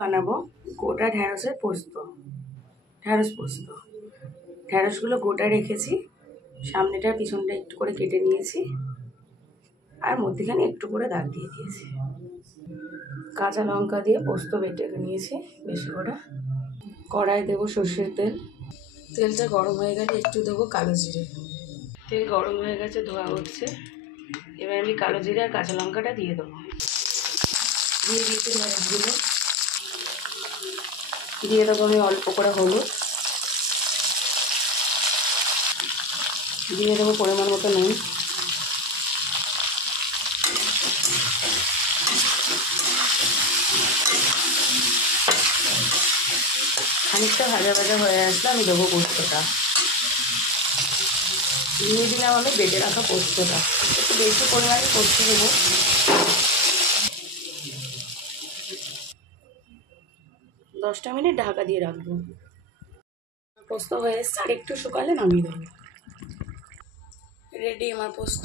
বানাবো গোটা ঢ্যাঁড়সের পোস্ত, ঢ্যাঁড়স পোস্ত। ঢ্যাঁড়সগুলো গোটা রেখেছি, সামনেটা পিছনটা একটু করে কেটে নিয়েছি, আর মধ্যেখানে একটু করে দাগ দিয়ে দিয়েছি। কাঁচা লঙ্কা দিয়ে পোস্ত বেটে নিয়েছি বেশি করে। কড়াই দেবো সর্ষের তেল, তেলটা গরম হয়ে গেলে একটু দেবো কালো জিরে। তেল গরম হয়ে গেছে, ধোয়া উঠছে, এবার আমি কালো জিরে আর কাঁচা লঙ্কাটা দিয়ে দেবো। দিয়ে দিয়েছি ঢ্যাঁড়সগুলো, দিয়ে দেবো আমি অল্প করে হলুদ, দিয়ে দেবো পরিমাণ মতো নুন, খানিকটা ভাজা ভাজা হয়ে আসলে আমি দেবো পোস্তটা। দিয়ে দিলাম আমি বেটে রাখা পোস্তটা, একটু বেশি পরিমাণে পোস্ত দেবো। 10টা মিনিট ঢাকা দিয়ে রাখবো। পোস্ত হয়ে এসছে, আর একটু শুকালে নামিয়ে দেবো। রেডি আমার পোস্ত।